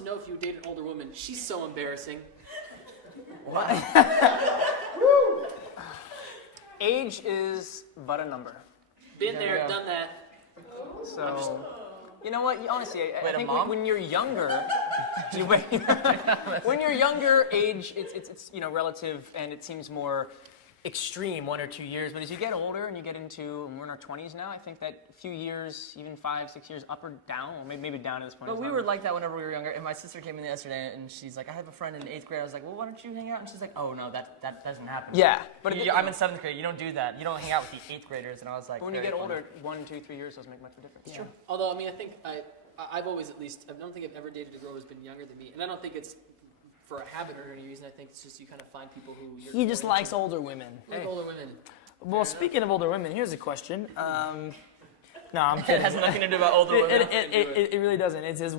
to know if you date an older woman. She's so embarrassing. What? Age is but a number. Been there, done that. So, you know what? Honestly, I think Mom? when you're younger, when you're younger, age it's relative, and it seems more extreme, 1 or 2 years. But as you get older and you get into, and we're in our 20s now, I think that a few years, even 5, 6 years, up or down, or maybe down at this point. But we were like that whenever we were younger. And my sister came in yesterday, and she's like, "I have a friend in 8th grade." I was like, "Well, why don't you hang out?" And she's like, "Oh no, that doesn't happen." Yeah, But I'm in 7th grade. You don't do that. You don't hang out with the 8th graders. And I was like, but when you get funny. older, 1, 2, 3 years doesn't make much of a difference. Sure. Although, I mean, I think I've always, at least, I don't think I've ever dated a girl who's been younger than me. And I don't think it's for a habit or any reason. I think it's just you kind of find people who you're He just likes older women. like older women. Well, speaking of older women, here's a question. No, I'm kidding. It has nothing to do about older women. It really doesn't. It says,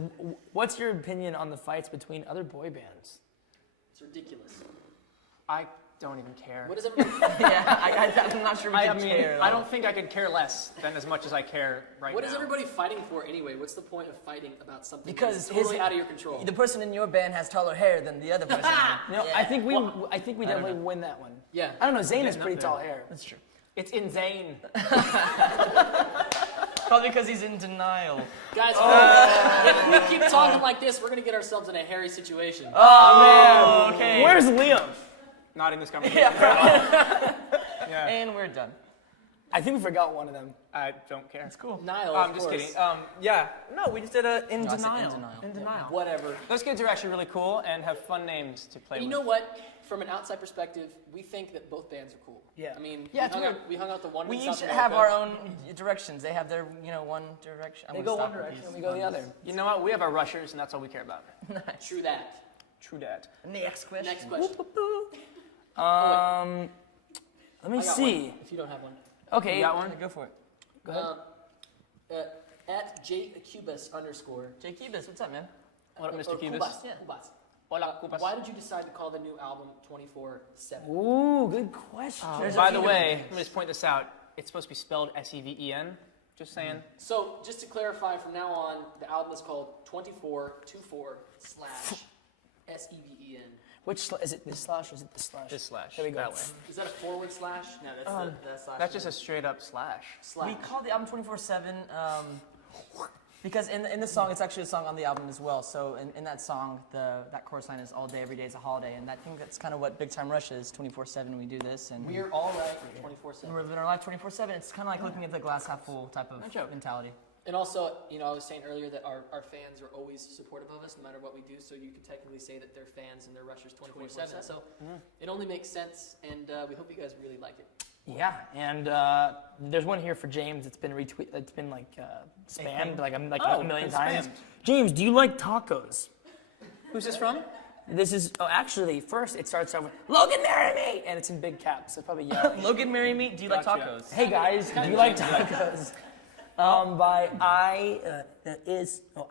what's your opinion on the fights between other boy bands? It's ridiculous. I don't even care. What does everybody... I'm not sure we I can mean, care. I don't think I could care less than as much as I care right What now. is everybody fighting for anyway? What's the point of fighting about something Because that's totally out of your control? The person in your band has taller hair than the other person. No, Yeah. I think we definitely win that one. Yeah. I don't know. Zayn has Getting pretty up tall there. hair. That's true. It's insane. Probably because he's in denial. Guys, if we keep talking like this, we're going to get ourselves in a hairy situation. Oh, man. Okay. Where's Liam? Not in this conversation. Yeah. And we're done. I think we forgot one of them. I don't care. That's cool. Niall, I'm of just course. kidding. Yeah. No, we just did a in No, I said denial. in denial. In denial. Whatever. Those kids are actually really cool and have fun names to play You with. know what? From an outside perspective, we think that both bands are cool. Yeah. I mean, Yeah, it's we hung out the one We in each South have America. our own directions. They have their, one direction. They go one direction and we go the other. You know what? We have our rushers, and that's all we care about. True that. True dat. Next question. Next question. Let me I got see. one, if you don't have one. Okay. You got one? Go for it. Go ahead. At JCubus_. Jay Kibis, what's up, man? What up, Mr. Or Cubas? Cubas, Yeah. Cubas. Hola, Cubas. Why did you decide to call the new album 24/7? Ooh, good question. By the way, let me just point this out. It's supposed to be spelled S-E-V-E-N. Just saying. So, just to clarify, from now on, the album is called 24/24/SEVEN. Which is it? The slash or is it the slash? This slash. There we go. That way. Is that a forward slash? No, that's the That's just a straight up slash. Slash. We called the album 24/7 because in the song, it's actually a song on the album as well. So in that song, that chorus line is all day, every day is a holiday. And I think that's kind of what Big Time Rush is, 24/7 we do this. And We're all right 24/7. we're living our life 24/7. It's kind of like looking at the glass half full type of joke. mentality. And also, I was saying earlier that our fans are always supportive of us no matter what we do, so you could technically say that they're fans and they're rushers 24/7. So it only makes sense, and we hope you guys really like it. Yeah, and there's one here for James. It's been retweeted. It's been spammed like a million been times. spammed. James, do you like tacos? Who's this from? This is actually first it starts out with Logan, marry me, and it's in big caps. So probably yelling. Logan, marry me. Do you like Gotcha. tacos? Hey guys, do you like tacos? By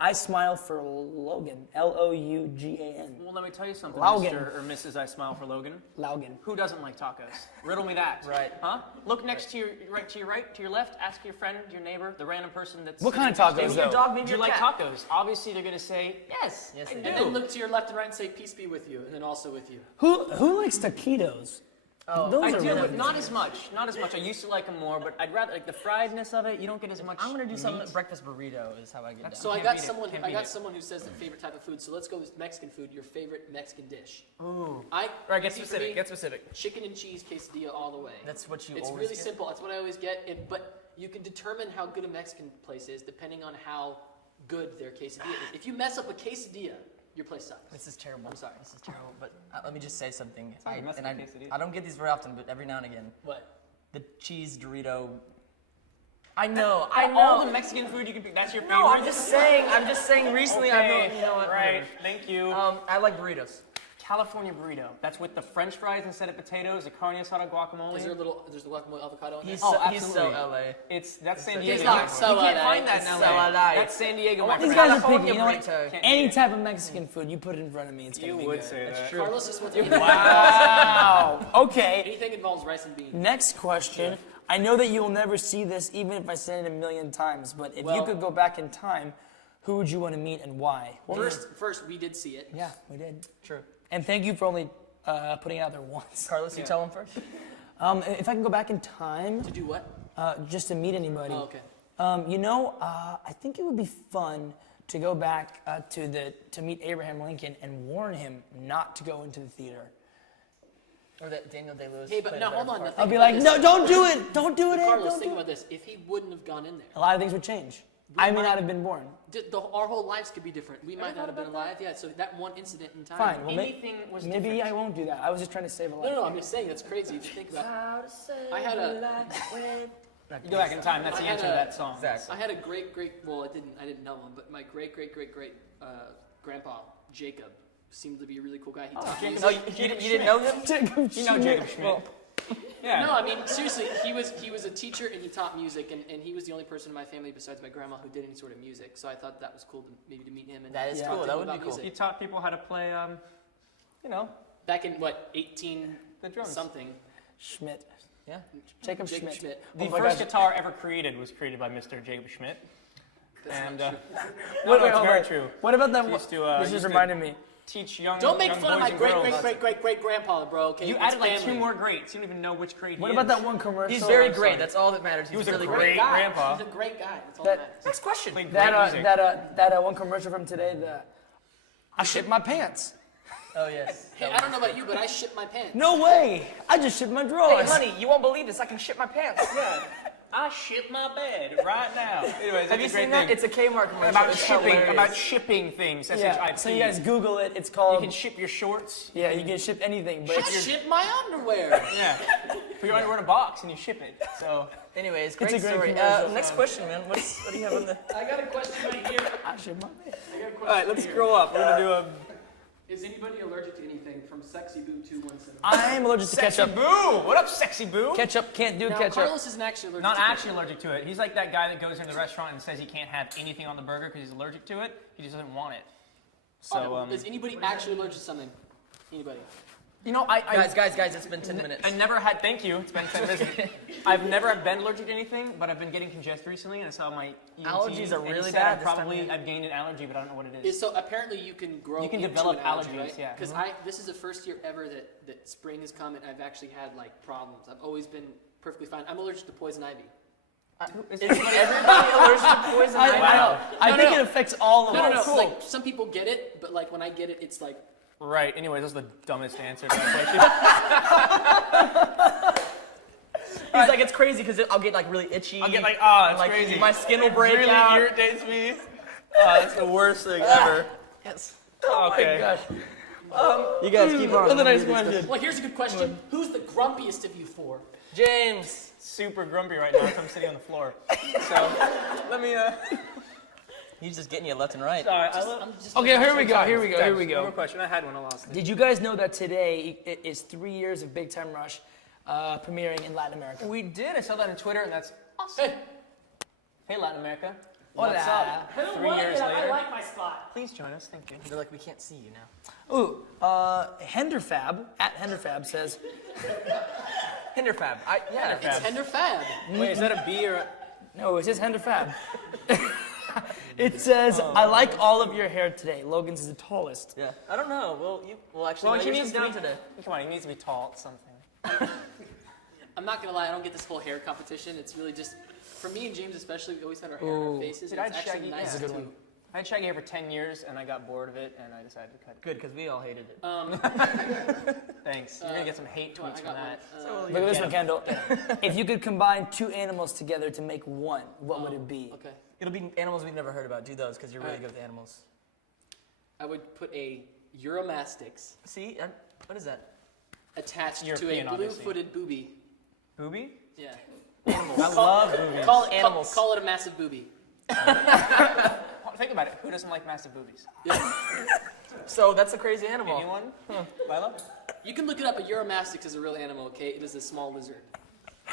I Smile for Logan, Lougan. Well, let me tell you something, Logan. Mr. or Mrs. I Smile for Logan. Logan. Who doesn't like tacos? Riddle me that. Right. Huh? Look next to your right, to your left. Ask your friend, your neighbor, the random person that's. What kind of tacos Maybe your though? dog, maybe Do you your like cat. tacos? Obviously, they're gonna say yes. Yes, I they do. And then look to your left and right and say, peace be with you, and then also with you. Who likes taquitos? Those I are do, really but not as much. Not as much. I used to like them more, but I'd rather like the friedness of it. You don't get as much. I'm gonna do some meat. breakfast burrito is how I get down. So I Can't got beat it. someone. Can't I beat got it. someone who says their favorite type of food. So let's go with Mexican food. Your favorite Mexican dish? Ooh. Right, get easy for specific. me, Get specific. Chicken and cheese quesadilla all the way. That's what you It's always really get? simple. That's what I always get. But you can determine how good a Mexican place is depending on how good their quesadilla is. If you mess up a quesadilla, your place sucks. This is terrible. I'm sorry. This is terrible. But let me just say something. not a Mexican quesadilla. I don't get these very often, but every now and again, What? the cheese Dorito. I know. All the Mexican food you can pick. That's your favorite. No, I'm just saying. Recently, I've Okay. known, you know what? Right. Thank you. I like burritos. California burrito. That's with the French fries instead of potatoes, the carne asada guacamole. There's the guacamole avocado in there? He's absolutely. so LA. That's San He's Diego. not so You can't LA. find that It's in so LA. LA. That's San Diego, my These friend. guys are picky. California You know what? burrito. Any type of Mexican food you put it in front of me, it's gonna You be would good. say that. Carlos is with Wow. Okay. Anything involves rice and beans. Next question. I know that you'll never see this, even if I said it a million times. But if you Well- could go back in time, who would you want to meet and why? First, we did see it. Yeah, we did. True. And thank you for only putting it out there once. Carlos, you tell him first. If I can go back in time, To do what? just to meet anybody. Oh, okay. I think it would be fun to go back to meet Abraham Lincoln and warn him not to go into the theater. Or that Daniel Day-Lewis. Hey, but played now a better hold on. part. now I'll think be about like, this. no, don't do it. Don't do it, Ed. Carlos, Don't think do it. about this. If he wouldn't have gone in there, A lot of things would change. I may not have been born. our whole lives could be different. We might not have been alive. Yeah, so that one incident in time. Fine. Well, Anything was maybe different. I won't do that. I was just trying to save a life. No, I'm just saying that's crazy if you think about it. I had a You go back in time. That's the I had answer to a- that song. Exactly. I had a great well, I didn't know him, but my great grandpa Jacob seemed to be a really cool guy. He taught music. No, you didn't know him? You know Jacob Schmidt. Yeah. No, I mean seriously, he was a teacher and he taught music, and he was the only person in my family besides my grandma who did any sort of music. So I thought that was cool to maybe to meet him and That is talk cool. to That him would be about cool. music. He taught people how to play, Back in what 18 the drums. something. Schmidt. Yeah. Jacob Jacob Schmidt. Schmidt. The Oh my first gosh. guitar ever created was created by Mr. Jacob Schmidt. That's And not true. no, it's hold very on. true. What about that? He used to, this used just to reminded me. teach young Don't make young fun of boys my and great girls. grandpa, bro. Okay, You It's added like family. 2 more greats. You don't even know which grade What he about is. that one commercial? He's very I'm great. sorry. That's all that matters. He was He's a really great great. grandpa. He's a great guy. That's all That- that matters. Next question. Played That great music. that one commercial from today. I shit my pants. Oh, yes. Hey, I don't know about you, but I shit my pants. No way! I just shit my drawers. Hey, honey, you won't believe this. I can shit my pants. I shit my bed right now. Anyways, Have you seen that? It's a Kmart commercial. about It's shipping? hilarious. About shipping things. Yeah. SHIP. So you guys Google it. It's You called. can ship your shorts. Yeah, you can ship anything. But I shit my underwear. Yeah. Put your underwear in a box and you ship it. So Anyways, a great great story. commercial. Next question, man. What do you have on the? I got a question right here. I shit my pants. I got a question all right, let's here. grow up. We're gonna do a Is anybody allergic to anything from Sexy Boo 217? I am allergic to sexy ketchup. boo. What up, sexy boo? Ketchup can't do Now, ketchup. Carlos isn't actually allergic Not to actually allergic to it. He's like that guy that goes into the restaurant and says he can't have anything on the burger because he's allergic to it. He just doesn't want it. So, Is anybody actually allergic to something? Anybody? you know, Guys, it's been 10 minutes. I never had. Thank you. It's been 10 minutes. I've never been allergic to anything, but I've been getting congested recently, and I saw my ENT, Allergies are and he really said bad this time of Probably year. I've gained an allergy, but I don't know what it is. So apparently you can grow. You can into develop an allergy, allergies, right? yeah. Because this is the first year ever that spring has come and I've actually had like problems. I've always been perfectly fine. I'm allergic to poison ivy. Is everybody allergic to poison ivy? I No, think no. it affects all of No, us. no, no. Like some people get it, but like when I get it, it's like Right. Anyway, that's the dumbest answer to that question. He's like, it's crazy because I'll get like really itchy. I'll get like, and, it's like, crazy. My skin will It break really out. irritates me. That's the worst thing ever. Yes. Okay. Gosh. You guys keep on. What's the next question? well, here's a good question. Who's the grumpiest of you four? James. Super grumpy right now, so I'm sitting on the floor. So let me. He's just getting you left and right. Sorry. Okay, here we go. Here we go. Here we One more go. question. I had one. I lost it. Did you guys know that today it is 3 years of Big Time Rush premiering in Latin America? We did. I saw that on Twitter, and that's awesome. Hey, Hey, Latin America. Hola. What's up? 3 years later. like my spot. Please join us. Thank you. They're like, we can't see you now. Ooh, Henderfab @Henderfab says, Hinderfab. It's Tender Fab. Wait, is that a B or a... no, it says Henderfab. It says, I like all of your hair today. Logan's is the tallest. Yeah. I don't know. Well, actually, Well, no, he yours needs is to down be... today. Come on, he needs to be tall at something. I'm not gonna lie, I don't get this whole hair competition. It's really just for me and James especially. We always had our hair in our faces. Did And I it's actually shaggy? nice Yeah. That's a good to. one. I had shaggy hair for 10 years, and I got bored of it, and I decided to cut it. Good, because we all hated it. Thanks. You're going to get some hate Come on, tweets I from got that. one. Look at this one, Kendall. If you could combine 2 animals together to make one, what would it be? Okay, It'll be animals we've never heard about. Do those, because you're really Alright. good with animals. I would put a Euromastix See? What is that? attached European, to a obviously. blue-footed booby. Booby? Yeah. I love boobies. Call it Animals. Call it a massive booby. Think about it. Who doesn't like massive boobies? So that's a crazy animal. Anyone? Lila? You can look it up. A Euromastix is a real animal. Okay, it is a small lizard.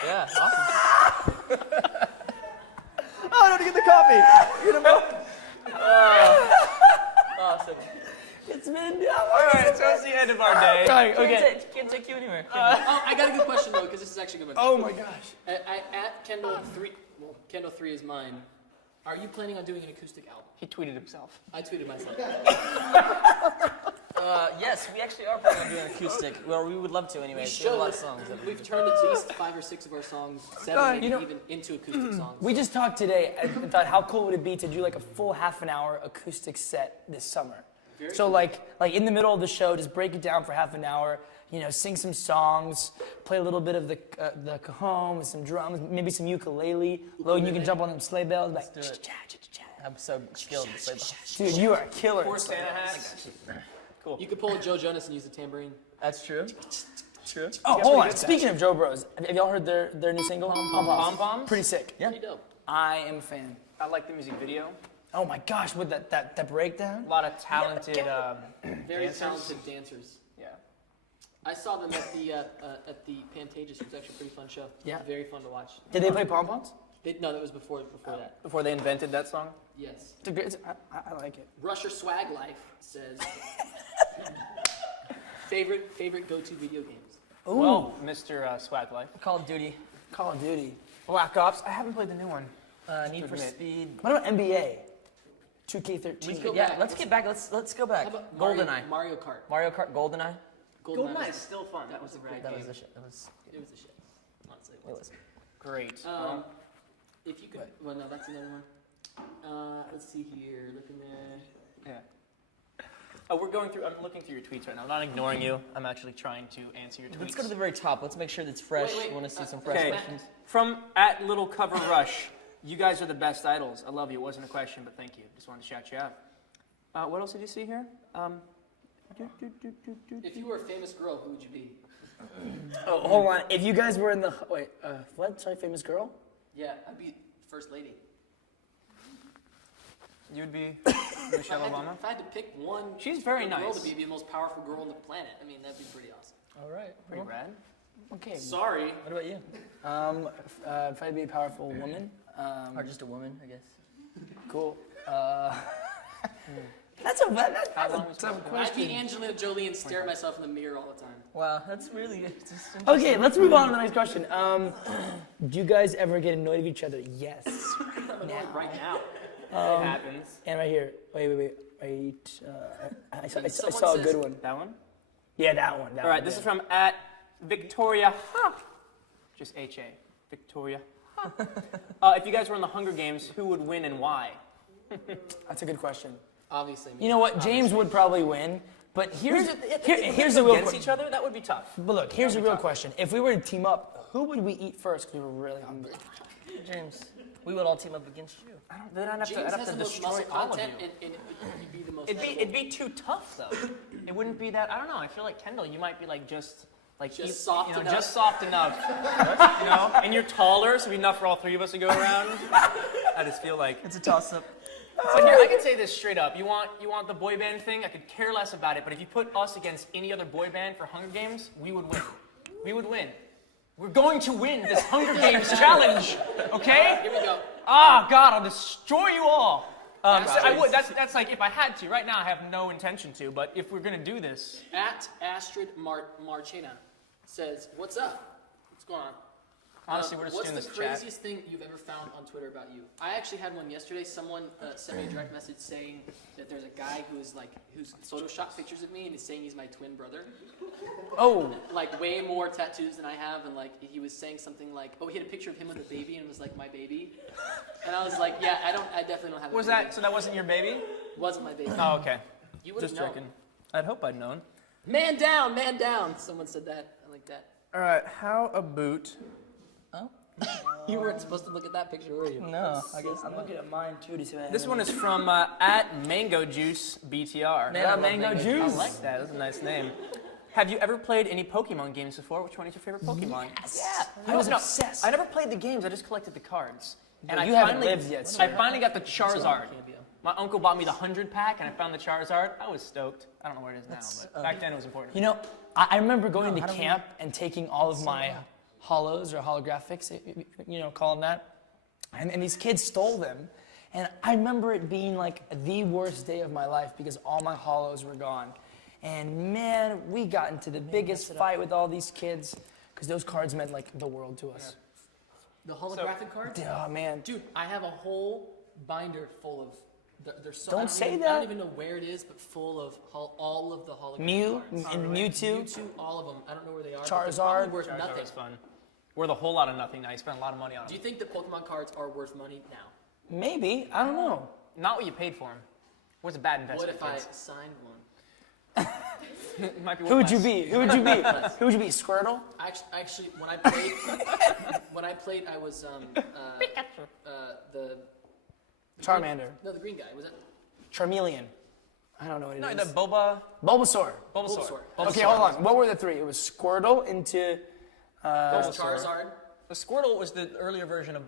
Yeah, awesome. Oh, I don't get the coffee. Awesome. It's been. All right, so that's the end of our day. Right, okay. Can't take you anywhere. Oh, I got a good question though, because this is actually a good one. Oh my gosh. At Kendall 3. Well, Kendall 3 is mine. Are you planning on doing an acoustic album? He tweeted himself. I tweeted myself. Yes, we actually are planning on doing acoustic. Well, we would love to anyway. We We have a lot of should. songs. That we We've turned at least 5 or 6 of our songs, 7 maybe even, into acoustic songs. We just talked today and thought, how cool would it be to do like a full half an hour acoustic set this summer? Very So cool. like in the middle of the show, just break it down for half an hour. You know, sing some songs, play a little bit of the cajon with some drums, maybe some ukulele. Logan, you can jump on them sleigh bells. Like, do it. cha-cha-cha-cha. I'm so skilled to play. Dude, you are a killer. Poor Santa hats. You could pull a Joe Jonas and use the tambourine. That's true. True. Oh, guys hold pretty on. good Speaking of Joe Bros, have y'all heard their new single? Pom-poms? Pretty sick. Yeah. Pretty dope. I am a fan. I like the music video. Oh my gosh, with that breakdown. A lot of talented Very dancers. talented dancers. Yeah. I saw them at the Pantages. It was actually a pretty fun show. Yeah. Very fun to watch. Did they play pom-poms? No, that was before that. Before they invented that song. Yes. I like it. Rusher Swag Life says favorite go-to video games. Ooh, Well, Mr. Swag Life. Call of Duty. Call of Duty. Black Ops. I haven't played the new one. Need for Admit. Speed. What about NBA? 2K13. Let's go Yeah, back. let's get back. Let's go back. How about GoldenEye. Mario Kart. Mario Kart. GoldenEye. GoldenEye. still fun. That was a great That game. was the shit. That was. It was a shit. Honestly. It was. Great. If you could, well, no, that's another one. Let's see here. Looking there. Yeah. Oh, we're going through. I'm looking through your tweets right now. I'm not ignoring you. I'm actually trying to answer your tweets. Let's go to the very top. Let's make sure that's fresh. Wait, We want to see some fresh Okay. questions. From at Little Cover Rush, you guys are the best idols. I love you. It wasn't a question, but thank you. Just wanted to shout you out. What else did you see here? If you were a famous girl, who would you be? Oh, hold on. If you guys were in the what? Sorry, famous girl. Yeah, I'd be first lady. You'd be If Michelle I had to- Obama. If I had to pick one, She's very girl nice. to be the most powerful girl on the planet, I mean, that'd be pretty awesome. All right. Pretty rad. Okay. Sorry. What about you? If I'd be a powerful woman, Or just a woman, I guess. cool. That's a long was tough it? I'd question. be Angelina Jolie and stare at myself in the mirror all the time. Wow, that's really good. Okay, let's move on to the next question. Do you guys ever get annoyed of each other? Yes. Right now. It happens. And right here. Wait. I saw a Someone good says- one. That one? Yeah, that one. All right, this is from at Victoria. Just H-A. Victoria. If you guys were in the Hunger Games, who would win and why? That's a good question. Obviously. me. You know what? James would probably win, but here's the real Against question. each other? That would be tough. But look, here's the real question. If we were to team up, who would we eat first? Because we were really hungry. James, we would all team up against you. Then I'd have James to, has the most destroy muscle all of content, you. and you'd be the most. It'd be too tough though. It wouldn't be that. I don't know. I feel like Kendall, you might be like just soft enough. just soft enough. You know, and you're taller, so it'd be enough for all three of us to go around. I just feel like. It's a toss-up. But here, I can say this straight up. You want the boy band thing? I could care less about it. But if you put us against any other boy band for Hunger Games, we would win. We would win. We're going to win this Hunger Games challenge. Okay? Here we go. Ah, God, I'll destroy you all. So I would. That's like if I had to. Right now, I have no intention to. But if we're gonna do this, At Astrid Marchena says, "What's up? What's going on?" honestly, we're just doing this What's the chat. craziest thing you've ever found on Twitter about you? I actually had one yesterday. Someone sent me a direct message saying that there's a guy who's photoshopped pictures of me and is saying he's my twin brother. Oh, Like way more tattoos than I have, and like he was saying something like, "Oh, he had a picture of him with a baby and it was like my baby," and I was like, "Yeah, I definitely don't have." Was a baby. that so? That wasn't your baby? Wasn't my baby. Oh, okay. You would have Just known. checking. I'd hope I'd known. Man down, man down. Someone said that. I like that. All right. How about? You weren't supposed to look at that picture, were you? No, I guess I'm looking at mine too to see what This one is from at Mango Juice BTR. Man, I love Mango mango Juice. I like that. That's a nice name. Have you ever played any Pokemon games before? Which one is your favorite Pokemon? Yeah, I was obsessed. I never played the games. I just collected the cards. And you haven't lived yet, sir. I finally got the Charizard. My uncle bought me the 100-pack, and I found the Charizard. I was stoked. I don't know where it is now, but back then it was important. You know, I remember going to camp and taking all of my holos or holographics, you know, call them that, and these kids stole them. And I remember it being like the worst day of my life because all my holos were gone. And man, we got into the biggest fight with all these kids because those cards meant like the world to us. The holographic cards? Oh man. Dude, I have a whole binder full of. There's so, Don't say I that. don't even know where it is, but full of all of the hologram Mew cards. and Mewtwo. Mewtwo, all of them. I don't know where they are. Charizard. But they're probably worth Charizard nothing. was fun. Worth a whole lot of nothing now. You spent a lot of money on Do them. you think the Pokemon cards are worth money now? Maybe. I don't know. Not what you paid for them. What's a bad investment? What if kids? I signed one? It might be Who would worth you less. be? Who would you be? Who would you be? Squirtle? Actually, when I played, I was the Charmander. no, the green guy. Was it Charmeleon. I don't know what it No, is. the Boba. Bulbasaur. Bulbasaur? Okay, hold on. What were the three? It was Squirtle into Charizard. The Squirtle was the earlier version of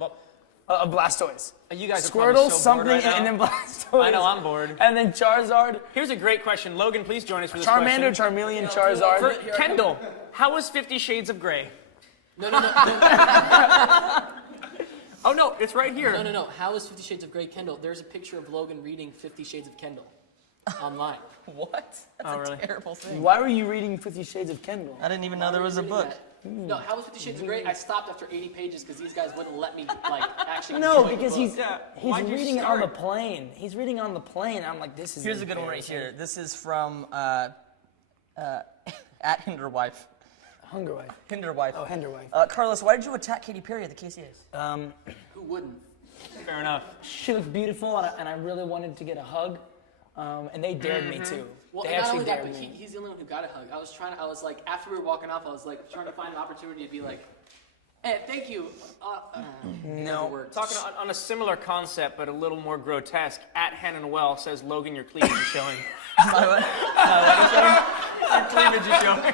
Blastoise. You guys are Squirtle, probably so something, bored right now. and then Blastoise. I know, I'm bored. And then Charizard. Here's a great question. Logan, please join us for this Charmander, question. Charmeleon, For Charizard. Kendall, how was 50 Shades of Grey? No. Oh, no, it's right here. No. How is 50 Shades of Grey Kendall? There's a picture of Logan reading 50 Shades of Kendall online. What? That's Oh, a really? terrible thing. Why were you reading 50 Shades of Kendall? I didn't even know there was a book. No, how was 50 Shades of Grey? I stopped after 80 pages because these guys wouldn't let me actually. No, enjoy the because book. he's Why'd you reading it on the start? plane. He's reading on the plane. I'm like, this is. Here's a good one right here. This is from at Hinderwife. Hungerwife. Hinderwife. Oh, Henderwife. Carlos, why did you attack Katy Perry at the KCS? Who wouldn't? Fair enough. She looked beautiful, and I really wanted to get a hug. And they dared me too. Well, They and not actually only that, dared but me. he's the only one who got a hug. I was like, after we were walking off, I was like trying to find an opportunity to be like, hey, thank you. No. Words. Talking on a similar concept, but a little more grotesque, at Hannah Noel says, Logan, your cleavage is showing. My what? Your cleavage is showing.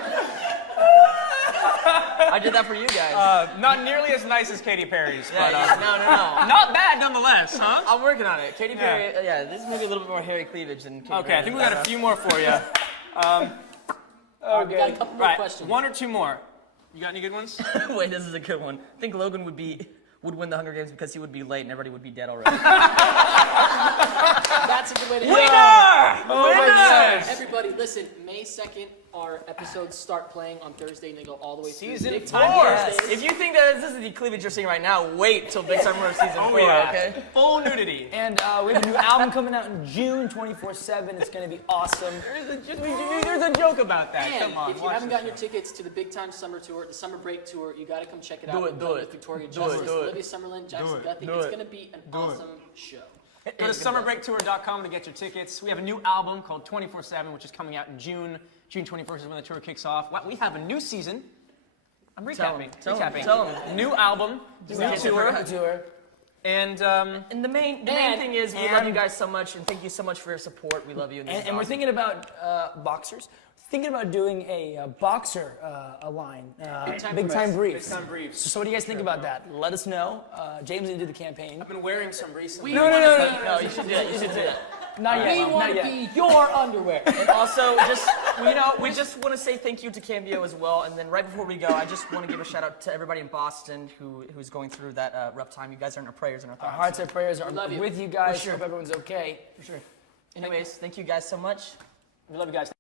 I did that for you guys. Not nearly as nice as Katy Perry's, but No. not bad nonetheless, huh? I'm working on it. Katy Perry, this is maybe a little bit more hairy cleavage than Katy Perry. Okay, I think we got a few more for you. We got a couple more Right, questions. one or two more. You got any good ones? Wait, this is a good one. I think Logan would win the Hunger Games because he would be late and everybody would be dead already. That's a good way to Winner! end it. Oh my gosh! Everybody, listen. May 2nd, our episodes start playing on Thursday, and they go all the way through. Season Big Time 4. Thursdays. If you think that this is the cleavage you're seeing right now, wait till Big Summer Season 4, okay? Full nudity. And we have a new album coming out in June, 24/7. It's going to be awesome. There's a joke about that. And Come on, if you watch haven't this gotten your tickets to the Big Time Summer Tour, the Summer Break Tour, you got to come check it out. Do it, We've do done it. with Victoria Do it, Justice, do it. Olivia Summerlin, Jackson Guthrie. do It's it. going to be an awesome show. Go to summerbreaktour.com to get your tickets. We have a new album called 24/7, which is coming out in June. June 21st is when the tour kicks off. We have a new season. I'm recapping. Tell 'em, recapping. tell 'em. New album, new tour, and And the main thing is we love you guys so much, and thank you so much for your support. We love you. And we're thinking about boxers. Thinking about doing a boxer a line, big time briefs. Big Time Briefs. So what do you guys think about that? Let us know. James didn't do the campaign. I've been wearing some recently. No, No, you should do it. You should do it. not We yet. want Not to yet. be your underwear. And also, we just want to say thank you to Cambio as well. And then right before we go, I just want to give a shout out to everybody in Boston who's going through that rough time. You guys are in our prayers and our Our thoughts. hearts and prayers are love you. with you guys. For sure. Hope everyone's okay. Anyways, thank you guys so much. We love you guys.